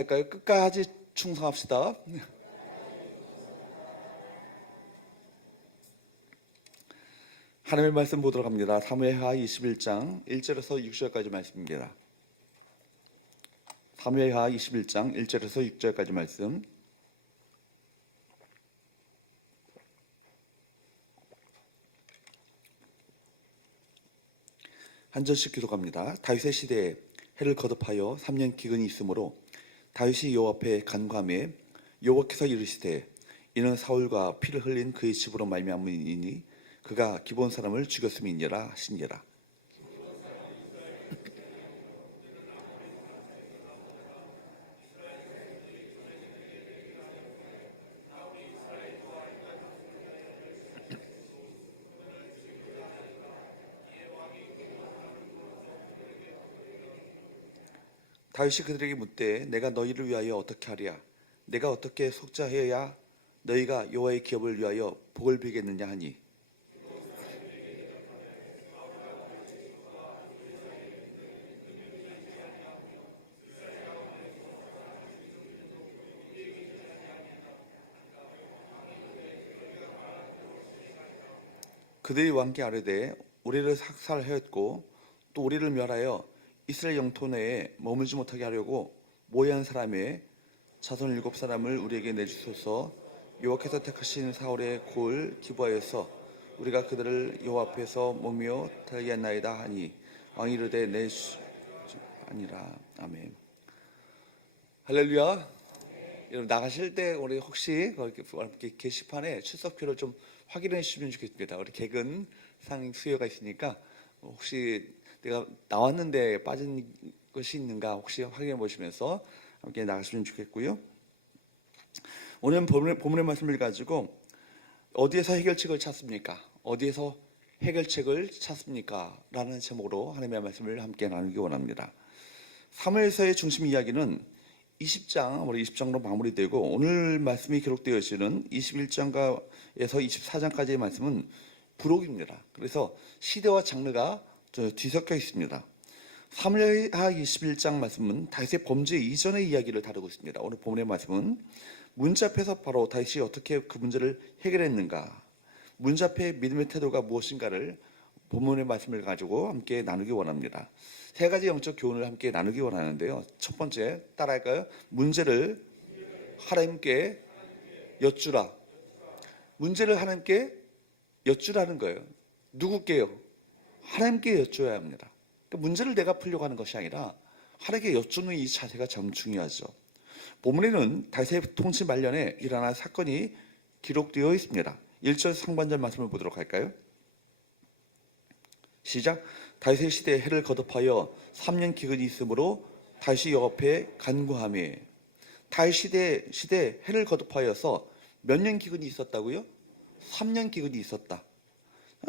할까요? 끝까지 충성합시다. 하나님의 말씀 보도록 합니다. 사무엘하 21장 1절에서 6절까지 말씀입니다. 사무엘하 21장 1절에서 6절까지 말씀. 한 절씩 기록합니다. 다윗의 시대에 해를 거듭하여 3년 기근이 있으므로 다윗이 여호와 앞에 간구하매 여호와께서 이르시되 이는 사울과 피를 흘린 그의 집으로 말미암음이니 그가 기브온 사람을 죽였음이니라 하시니라. 다윗이 그들에게 묻되 내가 너희를 위하여 어떻게 하랴? 내가 어떻게 속죄하여야 너희가 여호와의 기업을 위하여 복을 빌겠느냐 하니 그들이 왕께 아뢰되 우리를 삭살하였고 또 우리를 멸하여 이스라엘 영토 내에 머물지 못하게 하려고 모의한 사람의 자손 7사람을 우리에게 내주소서. 여호와께서 택하신 사울의 고을 기부하여서 우리가 그들을 여호와 앞에서 몸이요 달게 했나이다 하니 왕이 이르되 내 아니라. 아멘. 할렐루야. 여러분 나가실 때 우리 혹시 이렇게 게시판에 출석표를 좀 확인해 주시면 좋겠습니다. 우리 개근 상 수요가 있으니까 혹시 내가 나왔는데 빠진 것이 있는가 혹시 확인해 보시면서 함께 나가시면 좋겠고요. 오늘 본문의 말씀을 가지고 어디에서 해결책을 찾습니까? 어디에서 해결책을 찾습니까? 라는 제목으로 하나님의 말씀을 함께 나누기 원합니다. 사무엘서의 중심 이야기는 20장으로 마무리되고 오늘 말씀이 기록되어지는 21장에서 24장까지의 말씀은 부록입니다. 그래서 시대와 장르가 뒤섞여 있습니다. 사무엘하 21장 말씀은 다윗의 범죄 이전의 이야기를 다루고 있습니다. 오늘 본문의 말씀은 문제 앞에서 바로 다윗이 어떻게 그 문제를 해결했는가, 문제 앞에 믿음의 태도가 무엇인가를 본문의 말씀을 가지고 함께 나누기 원합니다. 세 가지 영적 교훈을 함께 나누기 원하는데요. 첫 번째 따라할까요? 문제를 하나님께 여쭈라. 문제를 하나님께 여쭈라는 거예요. 누구께요? 하나님께 여쭈어야 합니다. 그러니까 문제를 내가 풀려고 하는 것이 아니라 하나님께 여쭈는 이 자세가 참 중요하죠. 본문에는 다윗의 통치 말년에 일어난 사건이 기록되어 있습니다. 1절 상반절 말씀을 보도록 할까요? 시작. 다윗의 시대에 해를 거듭하여 3년 기근이 있으므로 다윗이 여호와 앞에 간구하며. 다윗 시대에 해를 거듭하여서 몇 년 기근이 있었다고요? 3년 기근이 있었다.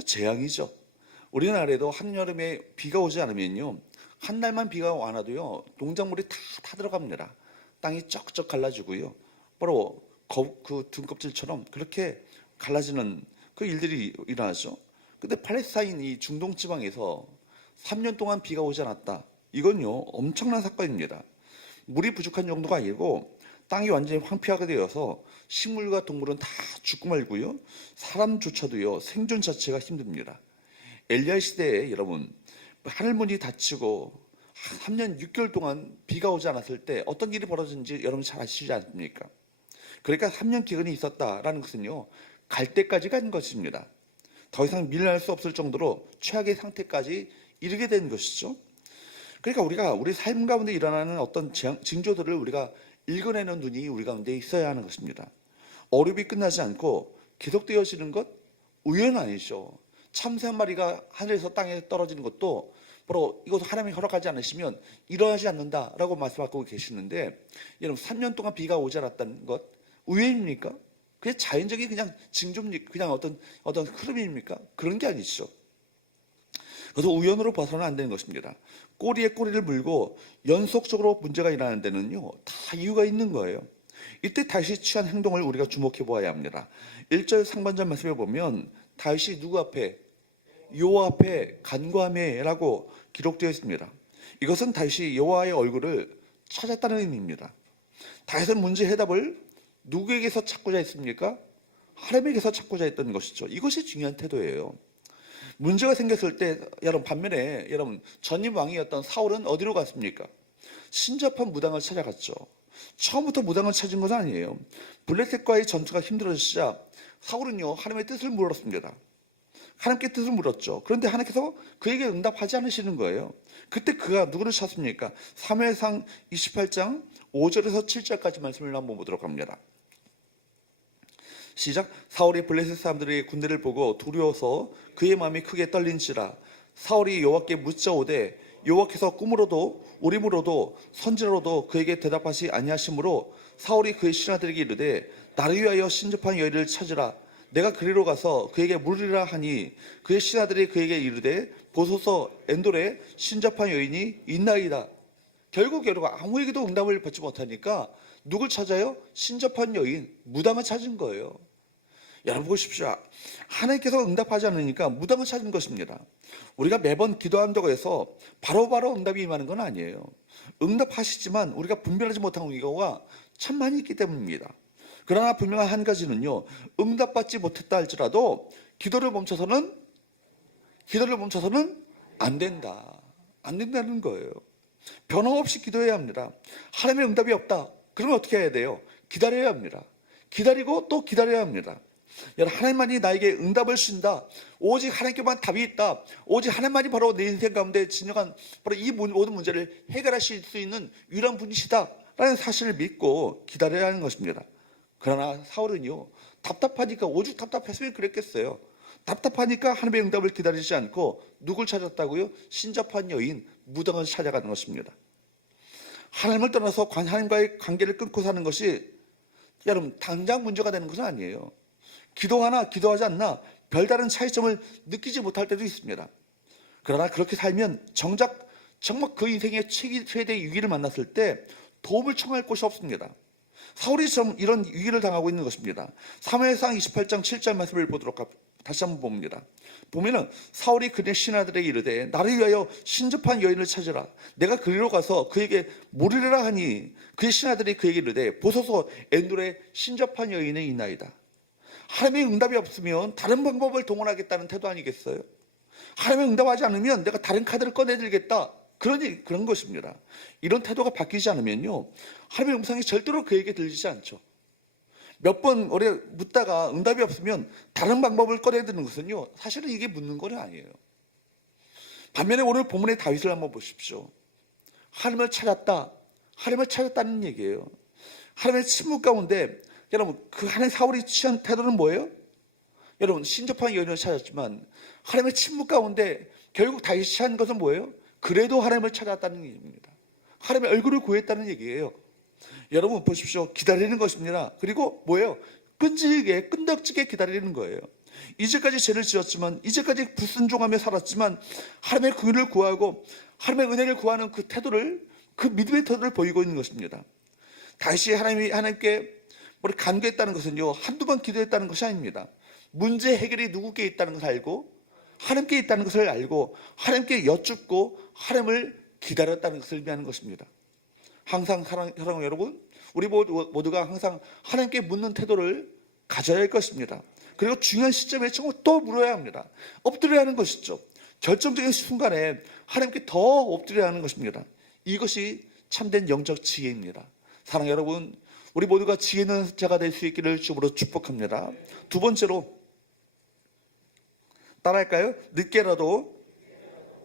재앙이죠. 우리나라에도 한여름에 비가 오지 않으면요, 한 달만 비가 안 와도요 농작물이 다 타들어갑니다. 땅이 쩍쩍 갈라지고요, 바로 그 등껍질처럼 그렇게 갈라지는 그 일들이 일어나죠. 근데 팔레스타인 이 중동 지방에서 3년 동안 비가 오지 않았다. 이건요 엄청난 사건입니다. 물이 부족한 정도가 아니고 땅이 완전히 황폐하게 되어서 식물과 동물은 다 죽고 말고요, 사람조차도요 생존 자체가 힘듭니다. 엘리야 시대에 여러분 하늘문이 닫히고 3년 6개월 동안 비가 오지 않았을 때 어떤 일이 벌어졌는지 여러분 잘 아시지 않습니까? 그러니까 3년 기근이 있었다라는 것은요 갈 때까지 간 것입니다. 더 이상 밀려날 수 없을 정도로 최악의 상태까지 이르게 된 것이죠. 그러니까 우리가 우리 삶 가운데 일어나는 어떤 징조들을 우리가 읽어내는 눈이 우리 가운데 있어야 하는 것입니다. 어렵이 끝나지 않고 계속되어지는 것 우연 아니죠. 참새 한 마리가 하늘에서 땅에 떨어지는 것도 바로 이것도 하나님이 허락하지 않으시면 일어나지 않는다라고 말씀하고 계시는데, 여러분 3년 동안 비가 오지 않았다는 것 우연입니까? 그게 자연적인 그냥 징조입니까? 그냥 어떤 흐름입니까? 그런 게 아니죠. 그래서 우연으로 봐서는 안 되는 것입니다. 꼬리에 꼬리를 물고 연속적으로 문제가 일어나는 데는요 다 이유가 있는 거예요. 이때 다윗이 취한 행동을 우리가 주목해 보아야 합니다. 1절 상반절 말씀에 보면 다윗이 누구 앞에? 여호와 앞에 간구하며라고 기록되어 있습니다. 이것은 다윗이 여호와의 얼굴을 찾았다는 의미입니다. 다윗은 문제 해답을 누구에게서 찾고자 했습니까? 하나님에게서 찾고자 했던 것이죠. 이것이 중요한 태도예요. 문제가 생겼을 때 여러분, 반면에 여러분, 전임 왕이었던 사울은 어디로 갔습니까? 신접한 무당을 찾아갔죠. 처음부터 무당을 찾은 것은 아니에요. 블레셋과의 전투가 힘들어지자 사울은요, 하나님의 뜻을 물었습니다. 하나님께 뜻을 물었죠. 그런데 하나님께서 그에게 응답하지 않으시는 거예요. 그때 그가 누구를 찾습니까? 사무엘상 28장 5절에서 7절까지 말씀을 한번 보도록 합니다. 시작. 사울이 블레셋 사람들의 군대를 보고 두려워서 그의 마음이 크게 떨린지라. 사울이 여호와께 묻자오되 여호와께서 꿈으로도 우림으로도 선지로도 그에게 대답하시 아니하시므로 사울이 그의 신하들에게 이르되 나를 위하여 신접한 여인을 찾으라. 내가 그리로 가서 그에게 물으리라 하니 그의 신하들이 그에게 이르되 보소서 엔돌에 신접한 여인이 있나이다. 결국 아무에게도 응답을 받지 못하니까 누굴 찾아요? 신접한 여인, 무당을 찾은 거예요. 여러분 보십시오. 하나님께서 응답하지 않으니까 무당을 찾은 것입니다. 우리가 매번 기도한다고 해서 바로바로 응답이 임하는 건 아니에요. 응답하시지만 우리가 분별하지 못하는 경우가 참 많이 있기 때문입니다. 그러나 분명한 한 가지는요, 응답받지 못했다 할지라도 기도를 멈춰서는 안 된다. 안 된다는 거예요. 변함없이 기도해야 합니다. 하나님의 응답이 없다. 그러면 어떻게 해야 돼요? 기다려야 합니다. 기다리고 또 기다려야 합니다. 여러분, 하나님만이 나에게 응답을 주신다. 오직 하나님께만 답이 있다. 오직 하나님만이 바로 내 인생 가운데 진정한 바로 이 모든 문제를 해결하실 수 있는 유일한 분이시다 라는 사실을 믿고 기다려야 하는 것입니다. 그러나 사울은요, 답답하니까, 오죽 답답했으면 그랬겠어요. 답답하니까 하나님의 응답을 기다리지 않고 누굴 찾았다고요? 신접한 여인, 무당을 찾아가는 것입니다. 하나님을 떠나서 하나님과의 관계를 끊고 사는 것이 여러분 당장 문제가 되는 것은 아니에요. 기도하나 기도하지 않나 별다른 차이점을 느끼지 못할 때도 있습니다. 그러나 그렇게 살면 정말 그 인생의 최대의 위기를 만났을 때 도움을 청할 곳이 없습니다. 사울이 이런 위기를 당하고 있는 것입니다. 사무엘상 28장 7절 말씀을 보도록 다시 한번 봅니다. 보면은 사울이 그의 신하들에게 이르되 나를 위하여 신접한 여인을 찾으라. 내가 그리로 가서 그에게 물으리라 하니 그의 신하들이 그에게 이르되 보소서 엔돌에 신접한 여인이 있나이다. 하나님의 응답이 없으면 다른 방법을 동원하겠다는 태도 아니겠어요? 하나님의 응답하지 않으면 내가 다른 카드를 꺼내들겠다. 그런 것입니다. 이런 태도가 바뀌지 않으면요, 하나님의 음성이 절대로 그에게 들리지 않죠. 몇 번 오래 묻다가 응답이 없으면 다른 방법을 꺼내드는 것은요, 사실은 이게 묻는 건 아니에요. 반면에 오늘 본문의 다윗을 한번 보십시오. 하나님을 찾았다는 얘기예요. 하나님의 침묵 가운데 여러분, 그 하나님 사울이 취한 태도는 뭐예요? 여러분, 신접한 여인을 찾았지만 하나님의 침묵 가운데 결국 다윗이 취한 것은 뭐예요? 그래도 하나님을 찾았다는 얘기입니다. 하나님의 얼굴을 구했다는 얘기예요. 여러분 보십시오. 기다리는 것입니다. 그리고 뭐예요? 끈덕지게 기다리는 거예요. 이제까지 죄를 지었지만, 이제까지 불순종하며 살았지만 하나님의 긍휼을 구하고 하나님의 은혜를 구하는 그 태도를, 그 믿음의 태도를 보이고 있는 것입니다. 다시 하나님께 간구했다는 것은요, 한두 번 기도했다는 것이 아닙니다. 문제 해결이 누구께 있다는 것을 알고 하나님께 있다는 것을 알고 하나님께 여쭙고 하나님을 기다렸다는 것을 의미하는 것입니다. 항상 사랑하는 여러분, 우리 모두가 항상 하나님께 묻는 태도를 가져야 할 것입니다. 그리고 중요한 시점에 또 물어야 합니다. 엎드려야 하는 것이죠. 결정적인 순간에 하나님께 더 엎드려야 하는 것입니다. 이것이 참된 영적 지혜입니다. 사랑하는 여러분, 우리 모두가 지혜 있는 자가 될 수 있기를 주으로 축복합니다. 두 번째로 따라할까요? 늦게라도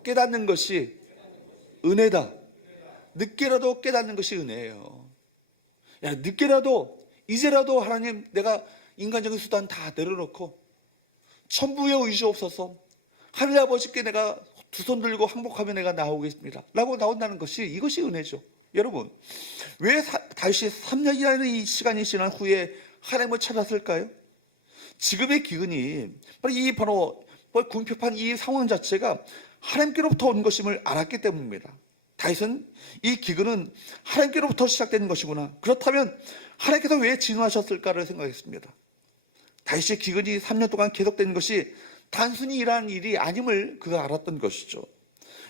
깨닫는 것이 은혜다. 늦게라도 깨닫는 것이 은혜예요. 늦게라도, 이제라도 하나님, 내가 인간적인 수단 다 내려놓고 천부에 의지없어서 하늘 아버지께 내가 두 손 들고 항복하며 내가 나오겠습니다 라고 나온다는 것이, 이것이 은혜죠. 여러분, 왜 다시 3년이라는 이 시간이 지난 후에 하나님을 찾았을까요? 지금의 기근이 바로 궁핍한 이 상황 자체가 하나님께로부터 온 것임을 알았기 때문입니다. 다윗은 이 기근은 하나님께로부터 시작된 것이구나. 그렇다면 하나님께서 왜 진노하셨을까를 생각했습니다. 다윗의 기근이 3년 동안 계속된 것이 단순히 일어난 일이 아님을 그가 알았던 것이죠.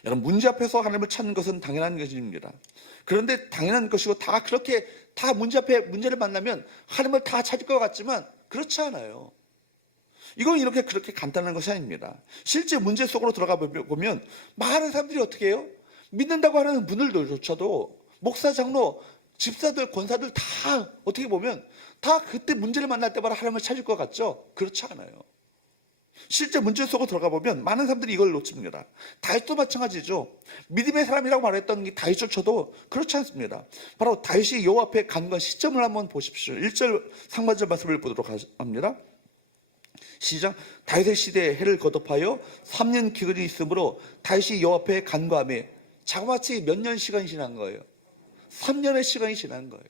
여러분, 문제 앞에서 하나님을 찾는 것은 당연한 것입니다. 그런데 당연한 것이고 다 그렇게 다 문제 앞에 문제를 만나면 하나님을 다 찾을 것 같지만 그렇지 않아요. 이건 이렇게 그렇게 간단한 것이 아닙니다. 실제 문제 속으로 들어가 보면 많은 사람들이 어떻게 해요? 믿는다고 하는 분들조차도 목사, 장로, 집사들, 권사들 다 어떻게 보면 다 그때 문제를 만날 때마다 하나님을 찾을 것 같죠? 그렇지 않아요. 실제 문제 속으로 들어가 보면 많은 사람들이 이걸 놓칩니다. 다윗도 마찬가지죠. 믿음의 사람이라고 말했던 이 다윗조차도 그렇지 않습니다. 바로 다윗이 여호와 앞에 간구한 시점을 한번 보십시오. 1절 상반절 말씀을 보도록 합니다. 시작. 다윗의 시대에 해를 거듭하여 3년 기근이 있으므로 다윗이 여호와 앞에 간구하며, 자그마치 몇 년 시간이 지난 거예요? 3년의 시간이 지난 거예요.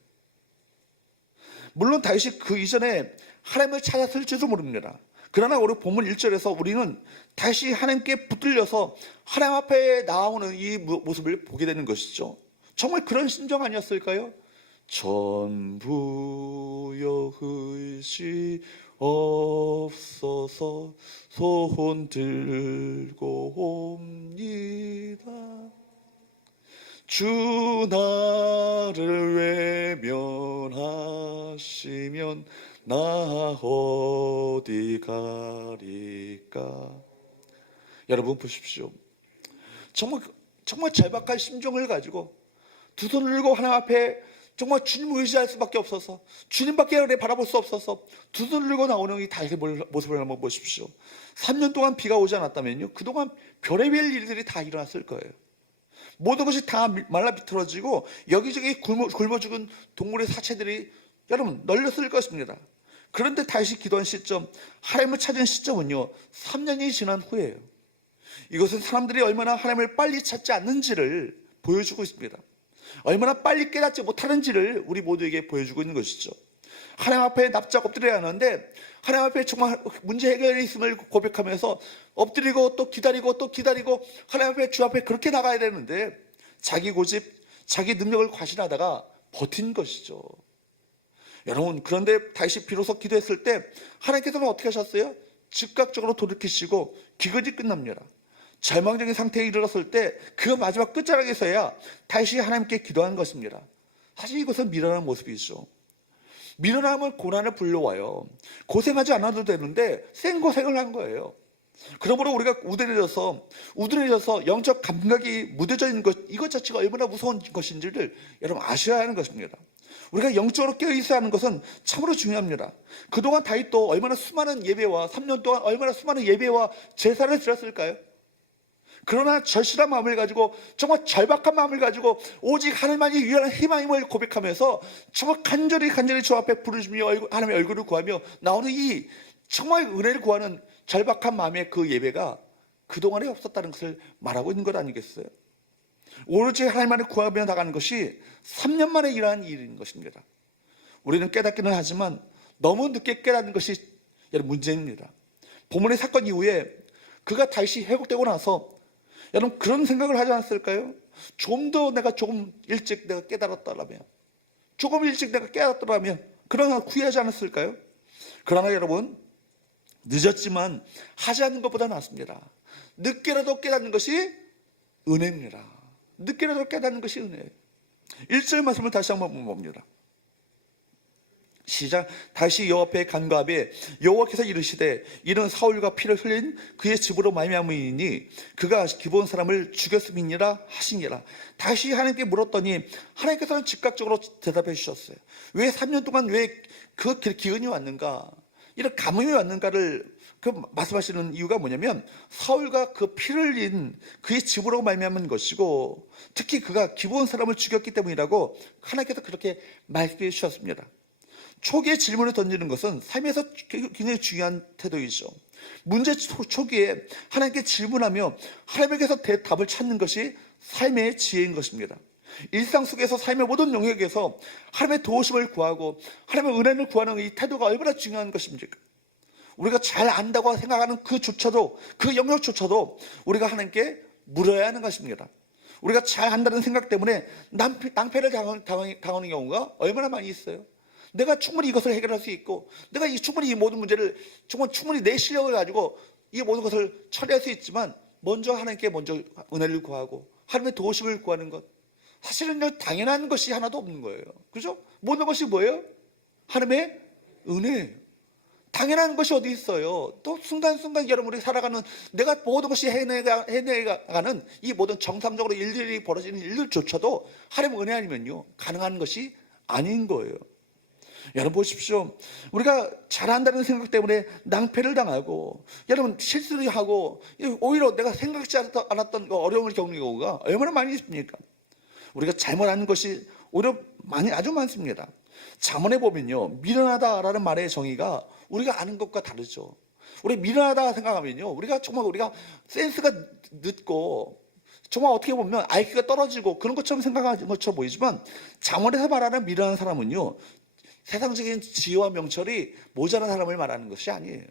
물론 다윗이 그 이전에 하나님을 찾았을지도 모릅니다. 그러나 우리 본문 1절에서 우리는 다시 하나님께 붙들려서 하나님 앞에 나오는 이 모습을 보게 되는 것이죠. 정말 그런 심정 아니었을까요? 전부여 의지 없어서 손 들고 옵니다. 주 나를 외면하시면 나 어디 가리까. 여러분 보십시오. 정말 절박한 심정을 가지고 두 손을 들고 하나님 앞에 정말 주님을 의지할 수밖에 없어서, 주님밖에 바라볼 수 없어서 두 손을 들고 나오는 이 다윗의 모습을 한번 보십시오. 3년 동안 비가 오지 않았다면요, 그동안 별의별 일들이 다 일어났을 거예요. 모든 것이 다 말라 비틀어지고 여기저기 굶어 죽은 동물의 사체들이 여러분 널렸을 것입니다. 그런데 다윗이 기도한 시점, 하나님을 찾은 시점은요 3년이 지난 후예요. 이것은 사람들이 얼마나 하나님을 빨리 찾지 않는지를 보여주고 있습니다. 얼마나 빨리 깨닫지 못하는지를 우리 모두에게 보여주고 있는 것이죠. 하나님 앞에 납작 엎드려야 하는데, 하나님 앞에 정말 문제 해결이 있음을 고백하면서 엎드리고 또 기다리고 또 기다리고 하나님 앞에, 주 앞에 그렇게 나가야 되는데 자기 고집, 자기 능력을 과신하다가 버틴 것이죠. 여러분, 그런데 다윗이 비로소 기도했을 때 하나님께서는 어떻게 하셨어요? 즉각적으로 돌이키시고 기근이 끝납니다. 절망적인 상태에 이르렀을 때 그 마지막 끝자락에서야 다윗이 하나님께 기도한 것입니다. 사실 이것은 미련한 모습이죠. 미련함은 고난을 불러와요. 고생하지 않아도 되는데 생고생을 한 거예요. 그러므로 우리가 우둔해져서 영적 감각이 무뎌져 있는 것, 이것 자체가 얼마나 무서운 것인지를 여러분 아셔야 하는 것입니다. 우리가 영적으로 깨어있어야 하는 것은 참으로 중요합니다. 그동안 다윗도 얼마나 수많은 예배와 3년 동안 얼마나 수많은 예배와 제사를 드렸을까요? 그러나 절실한 마음을 가지고, 정말 절박한 마음을 가지고 오직 하나님만이 유일한 희망임을 고백하면서 정말 간절히 주 앞에 부르시며 하나님의 얼굴을 구하며 나오는 이 정말 은혜를 구하는 절박한 마음의 그 예배가 그동안에 없었다는 것을 말하고 있는 것 아니겠어요? 오로지 하나님만을 구하며 나가는 것이 3년 만에 일어난 일인 것입니다. 우리는 깨닫기는 하지만 너무 늦게 깨닫는 것이 여러분 문제입니다. 본문의 사건 이후에 그가 다시 회복되고 나서 여러분 그런 생각을 하지 않았을까요? 좀 더 조금 일찍 내가 깨달았더라면, 조금 일찍 내가 깨닫더라면, 그러나 구애하지 않았을까요? 그러나 여러분, 늦었지만 하지 않는 것보다 낫습니다. 늦게라도 깨닫는 것이 은혜입니다. 늦게라도 깨닫는 것이 은혜예요. 1절 말씀을 다시 한번 봅니다. 시작. 다시 여호와 앞에 간구하되 여호와께서 이르시되 이는 사울과 피를 흘린 그의 집으로 말미암으니 그가 기브온 사람을 죽였음이니라 하시니라. 다시 하나님께 물었더니 하나님께서는 즉각적으로 대답해 주셨어요. 왜 3년 동안 왜 그 기근이 왔는가, 이런 가뭄이 왔는가를 말씀하시는 이유가 뭐냐면, 사울과 그 피를 흘린 그의 집으로 말미암은 것이고 특히 그가 기브온 사람을 죽였기 때문이라고 하나님께서 그렇게 말씀해 주셨습니다. 초기에 질문을 던지는 것은 삶에서 굉장히 중요한 태도이죠. 문제 초기에 하나님께 질문하며 하나님께서 대답을 찾는 것이 삶의 지혜인 것입니다. 일상 속에서 삶의 모든 영역에서 하나님의 도우심을 구하고 하나님의 은혜를 구하는 이 태도가 얼마나 중요한 것입니까? 우리가 잘 안다고 생각하는 그조차도, 그 영역조차도 우리가 하나님께 물어야 하는 것입니다. 우리가 잘 안다는 생각 때문에 낭패를 당하는 경우가 얼마나 많이 있어요. 내가 충분히 이것을 해결할 수 있고, 내가 충분히 이 모든 문제를 충분히 내 실력을 가지고 이 모든 것을 처리할 수 있지만, 먼저 하나님께 은혜를 구하고 하나님의 도우심을 구하는 것, 사실은요, 당연한 것이 하나도 없는 거예요. 그죠? 모든 것이 뭐예요? 하나님의 은혜예요. 당연한 것이 어디 있어요? 또 순간순간 여러분이 살아가는, 내가 모든 것이 해내가는 이 모든 정상적으로 일들이 벌어지는 일들조차도 하나님의 은혜 아니면요, 가능한 것이 아닌 거예요. 여러분 보십시오. 우리가 잘한다는 생각 때문에 낭패를 당하고, 여러분 실수를 하고, 오히려 내가 생각지 않았던 어려움을 겪는 경우가 얼마나 많이 있습니까? 우리가 잘못하는 것이 오히려 아주 많습니다. 잠언에 보면요, 미련하다라는 말의 정의가 우리가 아는 것과 다르죠. 우리 미련하다 생각하면요, 우리가 센스가 늦고 정말 어떻게 보면 IQ가 떨어지고 그런 것처럼 생각하는 것처럼 보이지만, 잠언에서 말하는 미련한 사람은요, 세상적인 지혜와 명철이 모자란 사람을 말하는 것이 아니에요.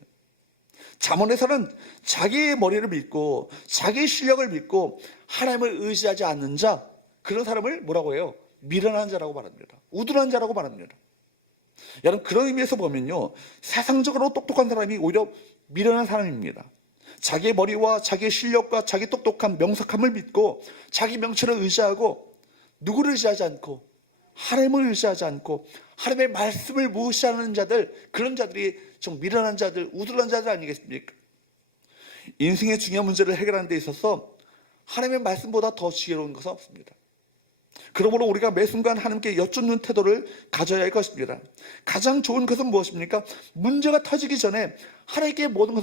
잠언에서는 자기의 머리를 믿고 자기의 실력을 믿고 하나님을 의지하지 않는 자, 그런 사람을 뭐라고 해요? 미련한 자라고 말합니다. 우둔한 자라고 말합니다. 여러분, 그런 의미에서 보면요, 세상적으로 똑똑한 사람이 오히려 미련한 사람입니다. 자기의 머리와 자기의 실력과 자기 똑똑함, 명석함을 믿고 자기 명철을 의지하고 누구를 의지하지 않고 하나님을 의지하지 않고 하나님의 말씀을 무시하는 자들, 그런 자들이 좀 미련한 자들, 우둔한 자들 아니겠습니까? 인생의 중요한 문제를 해결하는 데 있어서 하나님의 말씀보다 더 지혜로운 것은 없습니다. 그러므로 우리가 매 순간 하나님께 여쭙는 태도를 가져야 할 것입니다. 가장 좋은 것은 무엇입니까? 문제가 터지기 전에 하나님께 모든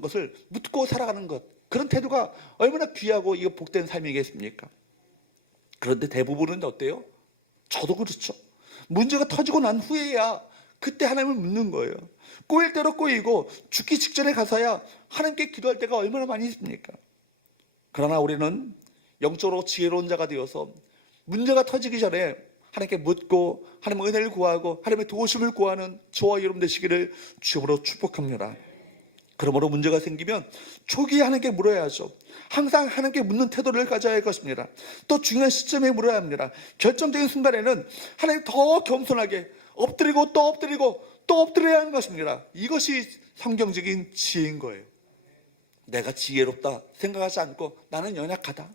것을 묻고 살아가는 것, 그런 태도가 얼마나 귀하고 이거 복된 삶이겠습니까? 그런데 대부분은 어때요? 저도 그렇죠. 문제가 터지고 난 후에야 그때 하나님을 묻는 거예요. 꼬일 대로 꼬이고 죽기 직전에 가서야 하나님께 기도할 때가 얼마나 많이 있습니까? 그러나 우리는 영적으로 지혜로운 자가 되어서 문제가 터지기 전에 하나님께 묻고 하나님의 은혜를 구하고 하나님의 도우심을 구하는 저와 여러분 되시기를 주님으로 축복합니다. 그러므로 문제가 생기면 초기에 하나님께 물어야죠. 항상 하나님께 묻는 태도를 가져야 할 것입니다. 또 중요한 시점에 물어야 합니다. 결정적인 순간에는 하나님 더 겸손하게 엎드리고 또 엎드리고 또 엎드려야 하는 것입니다. 이것이 성경적인 지혜인 거예요. 내가 지혜롭다 생각하지 않고 나는 연약하다,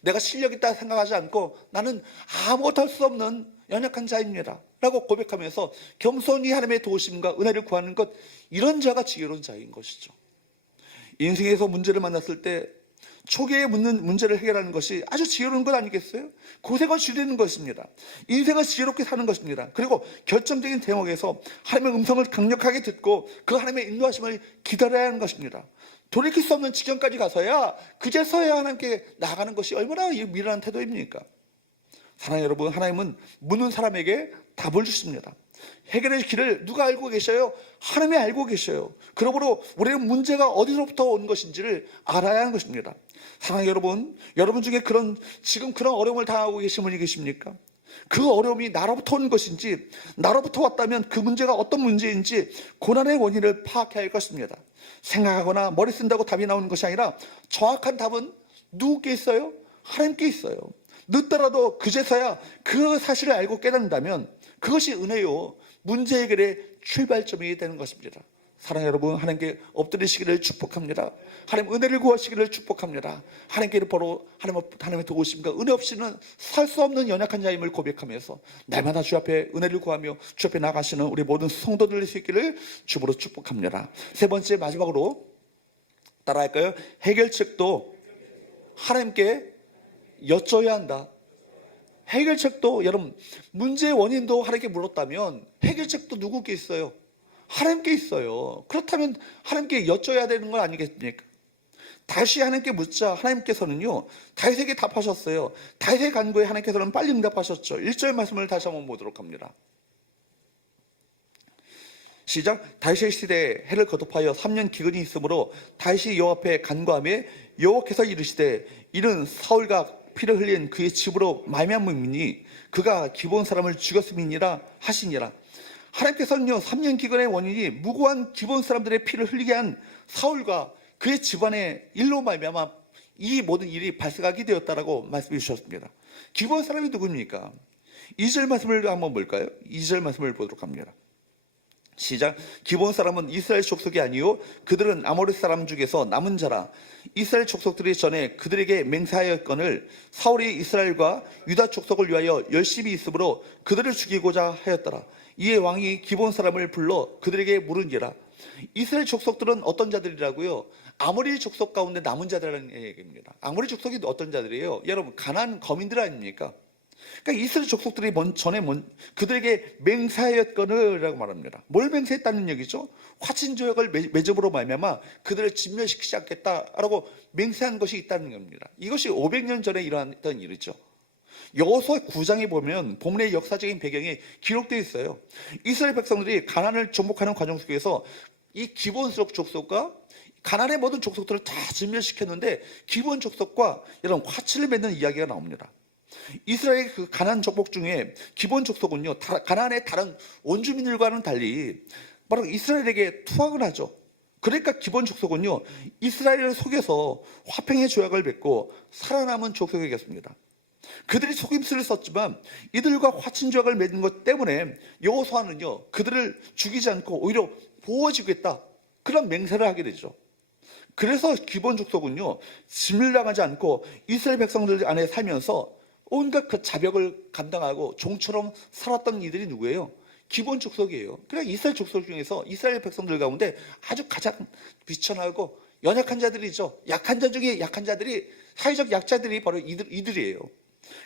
내가 실력 있다 생각하지 않고 나는 아무것도 할 수 없는 연약한 자입니다 라고 고백하면서 겸손히 하나님의 도우심과 은혜를 구하는 것, 이런 자가 지혜로운 자인 것이죠. 인생에서 문제를 만났을 때 초기에 묻는 문제를 해결하는 것이 아주 지혜로운 것 아니겠어요? 고생을 줄이는 것입니다. 인생을 지혜롭게 사는 것입니다. 그리고 결정적인 대목에서 하나님의 음성을 강력하게 듣고 그 하나님의 인도하심을 기다려야 하는 것입니다. 돌이킬 수 없는 지경까지 가서야, 그제서야 하나님께 나아가는 것이 얼마나 미련한 태도입니까? 사랑하는 여러분, 하나님은 묻는 사람에게 답을 주십니다. 해결의 길을 누가 알고 계셔요? 하나님이 알고 계셔요. 그러므로 우리는 문제가 어디서부터 온 것인지를 알아야 하는 것입니다. 사랑하는 여러분, 여러분 중에 지금 그런 어려움을 당하고 계신 분이 계십니까? 그 어려움이 나로부터 온 것인지, 나로부터 왔다면 그 문제가 어떤 문제인지 고난의 원인을 파악해야 할 것입니다. 생각하거나 머리 쓴다고 답이 나오는 것이 아니라 정확한 답은 누구께 있어요? 하나님께 있어요. 늦더라도 그제서야 그 사실을 알고 깨닫는다면 그것이 은혜요, 문제 해결의 출발점이 되는 것입니다. 사랑하는 여러분, 하나님께 엎드리시기를 축복합니다. 하나님 은혜를 구하시기를 축복합니다. 하나님께로 바로 하나님의 도우심과 은혜 없이는 살 수 없는 연약한 자임을 고백하면서 날마다 주 앞에 은혜를 구하며 주 앞에 나가시는 우리 모든 성도들 수 있기를 주으로 축복합니다. 세 번째, 마지막으로 따라할까요? 해결책도 하나님께 여쭤야 한다. 해결책도, 여러분, 문제의 원인도 하나님께 물었다면 해결책도 누구께 있어요? 하나님께 있어요. 그렇다면 하나님께 여쭤야 되는 건 아니겠습니까? 다시 하나님께 묻자 하나님께서는요, 다윗에게 답하셨어요. 다윗의 간구에 하나님께서는 빨리 응답하셨죠. 1절 말씀을 다시 한번 보도록 합니다. 시작. 다윗의 시대에 해를 거듭하여 3년 기근이 있으므로 다윗이 여호와 앞에 간구하며 여호와께서 이르시되 이는 사울과 피를 흘린 그의 집으로 말미암음이니 그가 기브온 사람을 죽였음이니라 하시니라. 하나님께서는요, 3년 기근의 원인이 무고한 기브온 사람들의 피를 흘리게 한 사울과 그의 집안의 일로 말미암아 이 모든 일이 발생하게 되었다라고 말씀해 주셨습니다. 기브온 사람이 누굽니까? 2절 말씀을 한번 볼까요? 2절 말씀을 보도록 합니다. 시작. 기본 사람은 이스라엘 족속이 아니요 그들은 아모리 사람 중에서 남은 자라. 이스라엘 족속들이 전에 그들에게 맹세하였거늘 사울이 이스라엘과 유다 족속을 위하여 열심히 있으므로 그들을 죽이고자 하였더라. 이에 왕이 기본 사람을 불러 그들에게 물은지라. 이스라엘 족속들은 어떤 자들이라고요? 아모리 족속 가운데 남은 자들이라는 얘기입니다. 아모리 족속이 어떤 자들이에요? 여러분, 가나안 거민들 아닙니까? 그러니까 이스라엘 족속들이 그들에게 맹세하였거늘이라고 말합니다. 뭘 맹세했다는 얘기죠? 화친조약을 맺음으로 말미암아 그들을 진멸시키지 않겠다라고 맹세한 것이 있다는 겁니다. 이것이 500년 전에 일어났던 일이죠. 여호수아 9장에 보면 본문의 역사적인 배경이 기록되어 있어요. 이스라엘 백성들이 가나안을 정복하는 과정 속에서 이 기본 족속과 가나안의 모든 족속들을 다 진멸시켰는데 기본 족속과 이런 화친을 맺는 이야기가 나옵니다. 이스라엘의 그 가나안 정복 중에 기본 족속은요, 가나안의 다른 원주민들과는 달리 바로 이스라엘에게 투항을 하죠. 그러니까 기본 족속은요, 이스라엘을 속여서 화평의 조약을 맺고 살아남은 족속이겠습니다. 그들이 속임수를 썼지만 이들과 화친 조약을 맺은 것 때문에 여호수아는요, 그들을 죽이지 않고 오히려 보호해주겠다, 그런 맹세를 하게 되죠. 그래서 기본 족속은요, 진멸당하지 않고 이스라엘 백성들 안에 살면서 온갖 그 자벽을 감당하고 종처럼 살았던 이들이 누구예요? 기본 족속이에요. 그러니까 이스라엘 족속 중에서 이스라엘 백성들 가운데 아주 가장 비천하고 연약한 자들이죠. 약한 자 중에 약한 자들이, 사회적 약자들이 바로 이들이에요.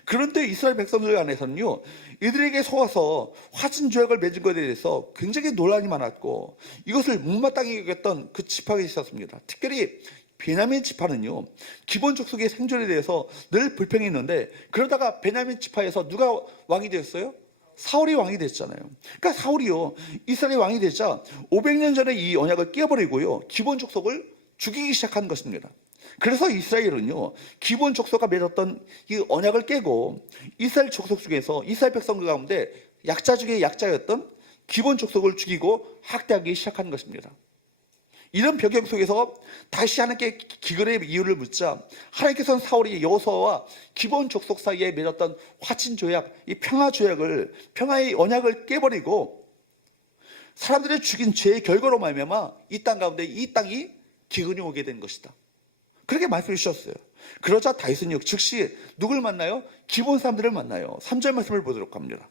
그런데 이스라엘 백성들 안에서는요, 이들에게 속아서 화친 조약을 맺은 것에 대해서 굉장히 논란이 많았고 이것을 못마땅히 여겼던 그 지파가 있었습니다. 특별히 베냐민 지파는요, 기본 족속의 생존에 대해서 늘 불평했는데 그러다가 베냐민 지파에서 누가 왕이 되었어요? 사울이 왕이 됐잖아요. 그러니까 사울이요, 이스라엘 왕이 되자 500년 전에 이 언약을 깨버리고요, 기본 족속을 죽이기 시작한 것입니다. 그래서 이스라엘은요, 기본 족속과 맺었던 이 언약을 깨고 이스라엘 족속 중에서 이스라엘 백성들 가운데 약자 중에 약자였던 기본 족속을 죽이고 학대하기 시작한 것입니다. 이런 배경 속에서 다시 하나님께 기근의 이유를 묻자 하나님께서는 사울이 여호수아와 기본 족속 사이에 맺었던 화친 조약, 이 평화 조약을, 평화의 언약을 깨버리고 사람들을 죽인 죄의 결과로 말미암아 이 땅 가운데 이 땅이 기근이 오게 된 것이다, 그렇게 말씀해 주셨어요. 그러자 다윗은요, 즉시 누굴 만나요? 기본 사람들을 만나요. 3절 말씀을 보도록 합니다.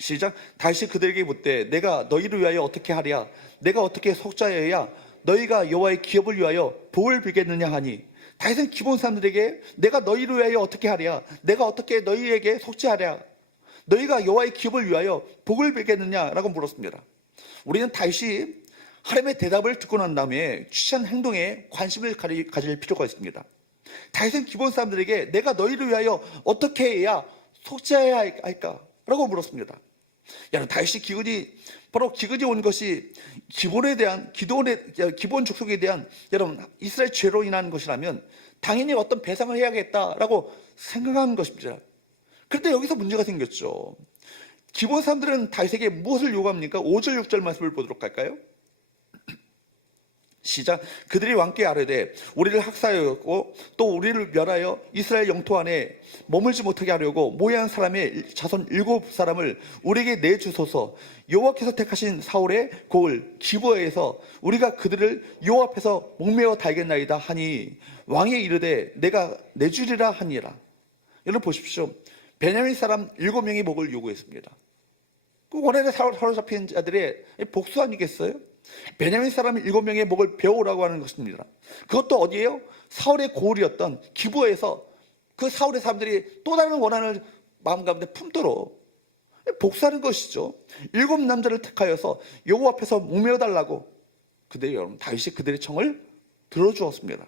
시작. 다윗이 그들에게 묻되 내가 너희를 위하여 어떻게 하랴? 내가 어떻게 속죄하여야 너희가 여호와의 기업을 위하여 복을 빌겠느냐 하니, 다윗은 기본 사람들에게 내가 너희를 위하여 어떻게 하랴? 내가 어떻게 너희에게 속죄하랴? 너희가 여호와의 기업을 위하여 복을 빌겠느냐라고 물었습니다. 우리는 다윗이 하나님의 대답을 듣고 난 다음에 취한 행동에 관심을 가질 필요가 있습니다. 다윗은 기본 사람들에게 내가 너희를 위하여 어떻게 해야 속죄해야 할까? 라고 물었습니다. 여러분, 다윗이 바로 기근이 온 것이 기본 족속에 대한 여러분 이스라엘 죄로 인한 것이라면 당연히 어떤 배상을 해야겠다라고 생각한 것입니다. 그런데 여기서 문제가 생겼죠. 기본 사람들은 다윗에게 무엇을 요구합니까? 5절 6절 말씀을 보도록 할까요? 시작. 그들이 왕께 아뢰되 우리를 학살하였고 또 우리를 멸하여 이스라엘 영토 안에 머물지 못하게 하려고 모해한 사람의 자손 7사람을 우리에게 내주소서. 여호와께서 택하신 사울의 고을 기브아에서 우리가 그들을 여호와 앞에서 목매어 달겠나이다 하니, 왕이 이르되 내가 내주리라 하니라. 여러분 보십시오. 베냐민 사람 7명이 목을 요구했습니다. 그 원한에 사로잡힌 자들의 복수 아니겠어요? 베냐민 사람 7명의 목을 베어오라고 하는 것입니다. 그것도 어디예요? 사울의 고을이었던 기브아에서 그 사울의 사람들이 또 다른 원한을 마음 가운데 품도록 복수하는 것이죠. 7남자를 택하여서 여호와 앞에서 목매어달라고. 근데 여러분, 다윗이 그들의 청을 들어주었습니다.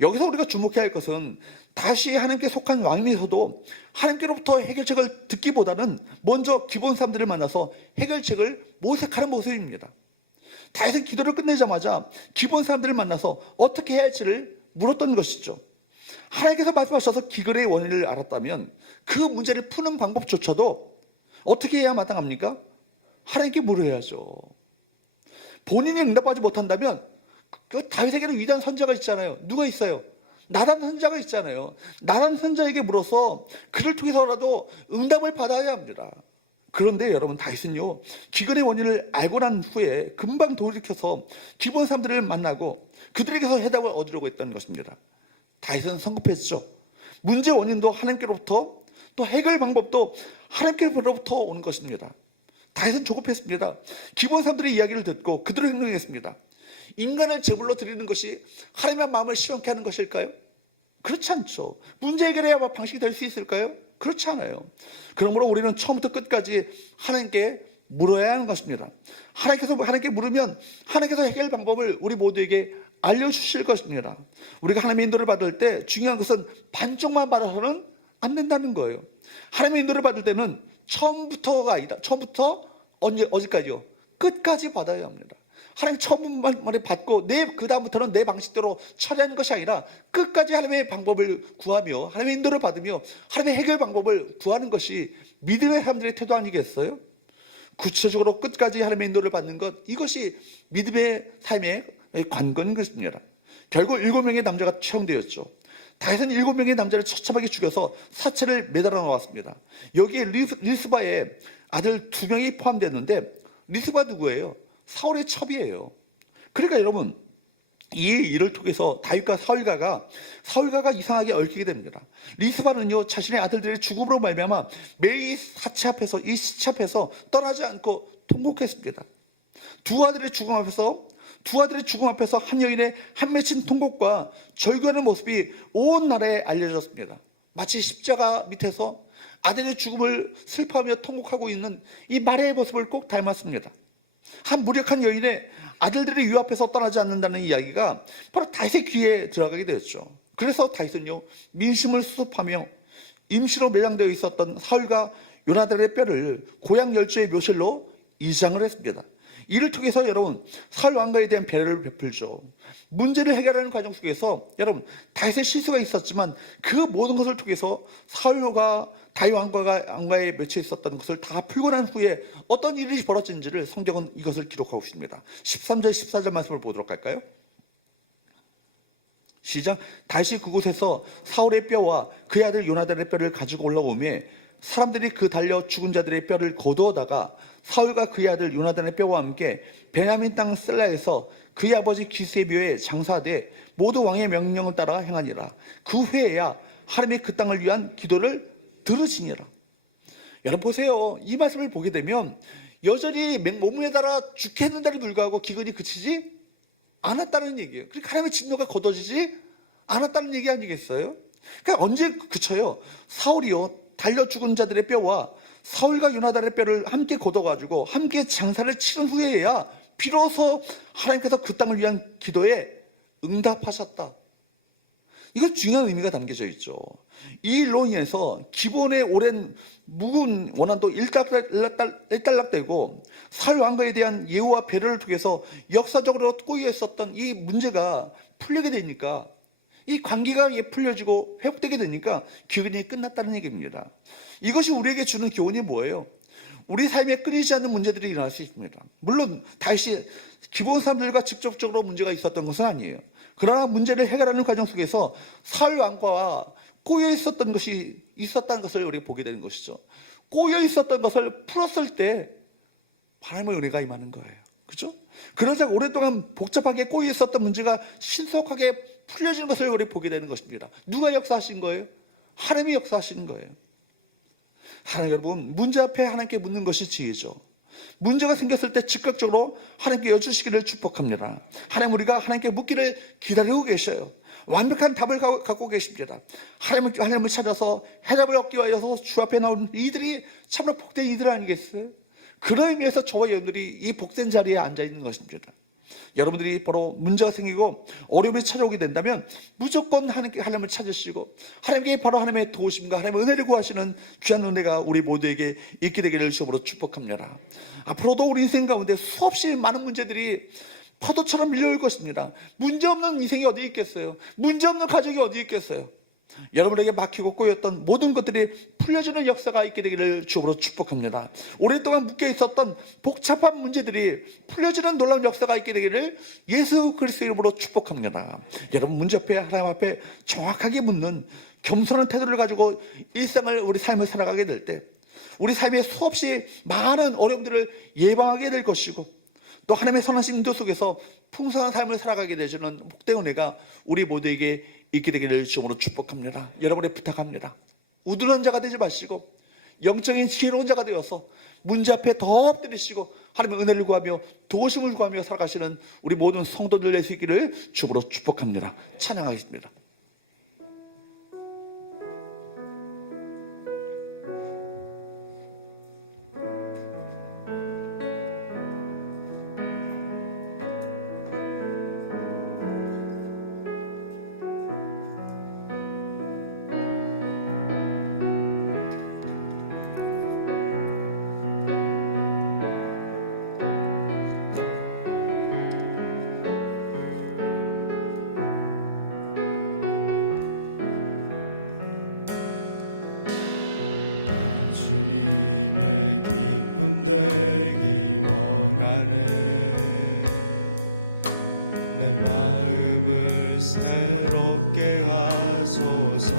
여기서 우리가 주목해야 할 것은 다시 하나님께 속한 왕이면서도 하나님께로부터 해결책을 듣기보다는 먼저 기본 사람들을 만나서 해결책을 모색하는 모습입니다. 다윗은 기도를 끝내자마자 기본 사람들을 만나서 어떻게 해야 할지를 물었던 것이죠. 하나님께서 말씀하셔서 기근의 원인을 알았다면 그 문제를 푸는 방법조차도 어떻게 해야 마땅합니까? 하나님께 물어야죠. 본인이 응답하지 못한다면 그 다윗에게는 위대한 선자가 있잖아요. 누가 있어요? 나단 선자가 있잖아요. 나단 선자에게 물어서 그를 통해서라도 응답을 받아야 합니다. 그런데 여러분, 다윗은요, 기근의 원인을 알고 난 후에 금방 돌이켜서 기본 사람들을 만나고 그들에게서 해답을 얻으려고 했던 것입니다. 다윗은 성급했죠. 문제 원인도 하나님께로부터, 또 해결 방법도 하나님께로부터 오는 것입니다. 다윗은 조급했습니다. 기본 사람들의 이야기를 듣고 그대로 행동했습니다. 인간을 제물로 드리는 것이 하나님의 마음을 시원케 하는 것일까요? 그렇지 않죠. 문제 해결해야 방식이 될 수 있을까요? 그렇지 않아요. 그러므로 우리는 처음부터 끝까지 하나님께 물어야 하는 것입니다. 하나님께 물으면 하나님께서 해결 방법을 우리 모두에게 알려주실 것입니다. 우리가 하나님의 인도를 받을 때 중요한 것은 반쪽만 받아서는 안 된다는 거예요. 하나님의 인도를 받을 때는 처음부터가 아니다. 처음부터 어디까지요? 끝까지 받아야 합니다. 하나님 처음만 받고 그 다음부터는 내 방식대로 처리하는 것이 아니라 끝까지 하나님의 방법을 구하며 하나님의 인도를 받으며 하나님의 해결 방법을 구하는 것이 믿음의 사람들의 태도 아니겠어요? 구체적으로 끝까지 하나님의 인도를 받는 것, 이것이 믿음의 삶의 관건인 것입니다. 결국 7명의 남자가 처형되었죠. 다윗은 7명의 남자를 처참하게 죽여서 사체를 매달아 놓았습니다. 여기에 리스바의 아들 2명이 포함됐는데, 리스바 누구예요? 사울의 첩이에요. 그러니까 여러분, 이 일을 통해서 다윗과 사울가가 이상하게 얽히게 됩니다. 리스바는요, 자신의 아들들의 죽음으로 말미암아 매일 시체 앞에서 떠나지 않고 통곡했습니다. 두 아들의 죽음 앞에서 한 여인의 한 맺힌 통곡과 절규하는 모습이 온 나라에 알려졌습니다. 마치 십자가 밑에서 아들의 죽음을 슬퍼하며 통곡하고 있는 이 마리아의 모습을 꼭 닮았습니다. 한 무력한 여인의 아들들의 유압에서 떠나지 않는다는 이야기가 바로 다윗의 귀에 들어가게 되었죠. 그래서 다윗은요, 민심을 수습하며 임시로 매장되어 있었던 사울과 요나단의 뼈를 고향 열조의 묘실로 이장을 했습니다. 이를 통해서 여러분, 사울 왕가에 대한 배려를 베풀죠. 문제를 해결하는 과정 속에서 여러분, 다윗의 실수가 있었지만 그 모든 것을 통해서 사울과 다윗 왕가에 맺혀 있었던 것을 다 풀고 난 후에 어떤 일이 벌어진지를 성경은 이것을 기록하고 있습니다. 13절 14절 말씀을 보도록 할까요? 시작. 다윗이 그곳에서 사울의 뼈와 그의 아들 요나단의 뼈를 가지고 올라오매 사람들이 그 달려 죽은 자들의 뼈를 거두어다가 사울과 그의 아들 요나단의 뼈와 함께 베냐민 땅 셀라에서 그의 아버지 기스의 묘에 장사하되 모두 왕의 명령을 따라 행하니라. 그 후에야 하나님의 그 땅을 위한 기도를 들으시니라. 여러분 보세요. 이 말씀을 보게 되면 여전히 몸에 달아 죽겠는데도 불구하고 기근이 그치지 않았다는 얘기예요. 그러니까 하나님의 진노가 거둬지지 않았다는 얘기 아니겠어요? 그러니까 언제 그쳐요? 사울이요, 달려 죽은 자들의 뼈와 사울과 요나단의 뼈를 함께 거둬가지고 함께 장사를 치른 후에야 비로소 하나님께서 그 땅을 위한 기도에 응답하셨다. 이거 중요한 의미가 담겨져 있죠. 이 일로 인해서 기본의 오랜 묵은 원한도 일단락되고 사울 왕가에 대한 예우와 배려를 통해서 역사적으로 꼬여 있었던 이 문제가 풀리게 되니까, 이 관계가 풀려지고 회복되게 되니까 기근이 끝났다는 얘기입니다. 이것이 우리에게 주는 교훈이 뭐예요? 우리 삶에 끊이지 않는 문제들이 일어날 수 있습니다. 물론 다시 기본 사람들과 직접적으로 문제가 있었던 것은 아니에요. 그러나 문제를 해결하는 과정 속에서 사울 왕가와 꼬여 있었던 것이 있었다는 것을 우리가 보게 되는 것이죠. 꼬여 있었던 것을 풀었을 때 하나님의 은혜가 임하는 거예요. 그렇죠? 그러자 오랫동안 복잡하게 꼬여 있었던 문제가 신속하게 풀려지는 것을 우리 보게 되는 것입니다. 누가 역사하신 거예요? 하나님이 역사하시는 거예요. 사랑하는 여러분, 문제 앞에 하나님께 묻는 것이 지혜죠. 문제가 생겼을 때 즉각적으로 하나님께 여쭈시기를 축복합니다. 하나님, 우리가 하나님께 묻기를 기다리고 계셔요. 완벽한 답을 갖고 계십니다. 하나님을 찾아서 해답을 얻기 위해서 주 앞에 나온 이들이 참으로 복된 이들 아니겠어요? 그런 의미에서 저와 여러분들이 이 복된 자리에 앉아 있는 것입니다. 여러분들이 바로 문제가 생기고 어려움이 찾아오게 된다면 무조건 하나님을 찾으시고 하나님께 바로 하나님의 도우심과 하나님의 은혜를 구하시는 귀한 은혜가 우리 모두에게 있게 되기를 주님으로 축복합니다. 앞으로도 우리 인생 가운데 수없이 많은 문제들이 파도처럼 밀려올 것입니다. 문제없는 인생이 어디 있겠어요? 문제없는 가족이 어디 있겠어요? 여러분에게 막히고 꼬였던 모든 것들이 풀려지는 역사가 있게 되기를 주로 축복합니다. 오랫동안 묶여 있었던 복잡한 문제들이 풀려지는 놀라운 역사가 있게 되기를 예수 그리스도 이름으로 축복합니다. 여러분, 문제 앞에 하나님 앞에 정확하게 묻는 겸손한 태도를 가지고 일상을, 우리 삶을 살아가게 될 때 우리 삶에 수없이 많은 어려움들을 예방하게 될 것이고, 또 하나님의 선하신 인도 속에서 풍성한 삶을 살아가게 되시는 복된 은혜가 우리 모두에게 있게 되기를 주님으로 축복합니다. 여러분의 부탁합니다. 우둔한 자가 되지 마시고 영적인 지혜로운 자가 되어서 문제 앞에 더 엎드리시고 하나님의 은혜를 구하며 도우심을 구하며 살아가시는 우리 모든 성도들 될 수 있기를 주님으로 축복합니다. 찬양하겠습니다. 새롭게 하소서.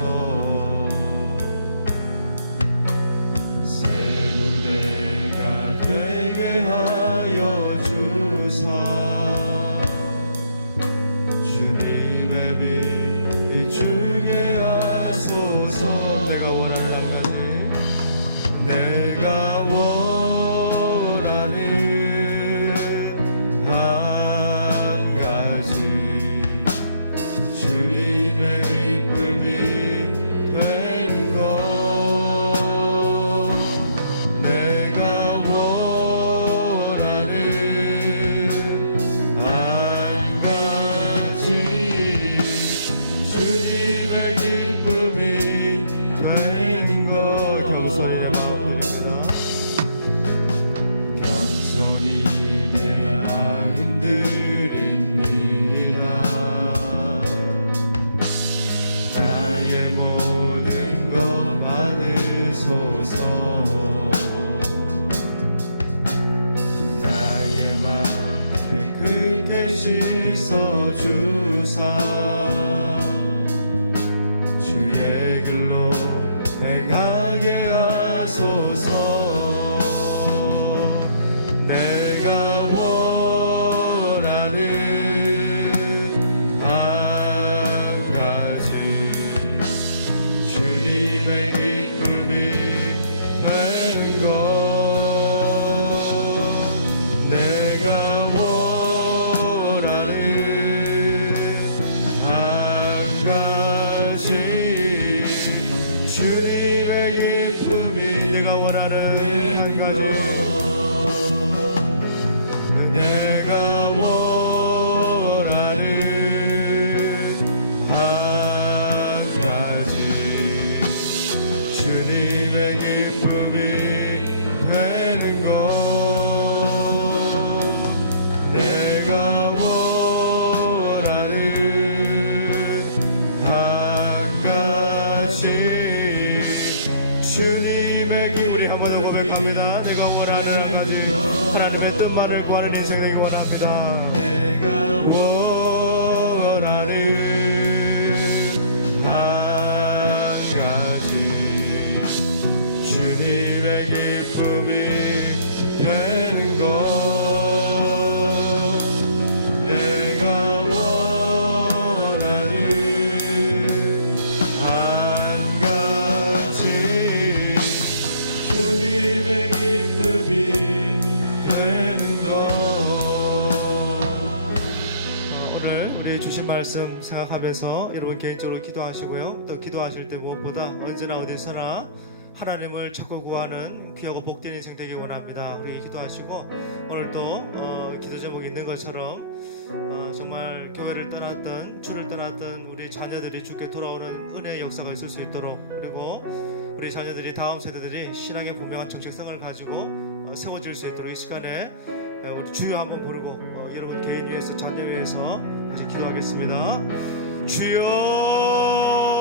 새가 되게 하여 주사 주님의 빛 비추게 하소서. 내가 원하는 한 가지, 내가 원하는 한 가지, 되는 것. 내가 원하는 한 가지, 주님의 기쁨이 되는 것. 겸손히 내 마음 드립니다. 겸손히 내 마음 드립니다. 나의 모든 것 받으소서. 나의 마음을 크게 씻어주사 주의 길로 행하게 하소서. 내가 원하는 한 가지, 주님의 기쁨이 되는 것. 내가 원하는 한 가지, 주님의 기쁨이. 내가 원하는 한 가지, 내가 원하는 한 가지, 주님의 기쁨이 되는 것. 내가 원하는 한 가지, 주님의 기. 우리 한 번 더 고백합니다. 내가 원하는 한 가지, 하나님의 뜻만을 구하는 인생 되기 원합니다. 원하는 한 가지, 주님의 기쁨이 되는 것. 내가 원하는 한 가지 되는 것. 오늘 우리 주신 말씀 생각하면서 여러분 개인적으로 기도하시고요. 또 기도하실 때 무엇보다 언제나 어디서나 하나님을 찾고 구하는 귀하고 복된 인생 되기 원합니다. 우리 기도하시고, 오늘 또 기도 제목이 있는 것처럼 정말 교회를 떠났던, 주를 떠났던 우리 자녀들이 주께 돌아오는 은혜의 역사가 있을 수 있도록, 그리고 우리 자녀들이, 다음 세대들이 신앙의 분명한 정체성을 가지고 세워질 수 있도록 이 시간에 우리 주여 한번 부르고 여러분 개인 위해서, 자녀 위해서 같이 기도하겠습니다. 주여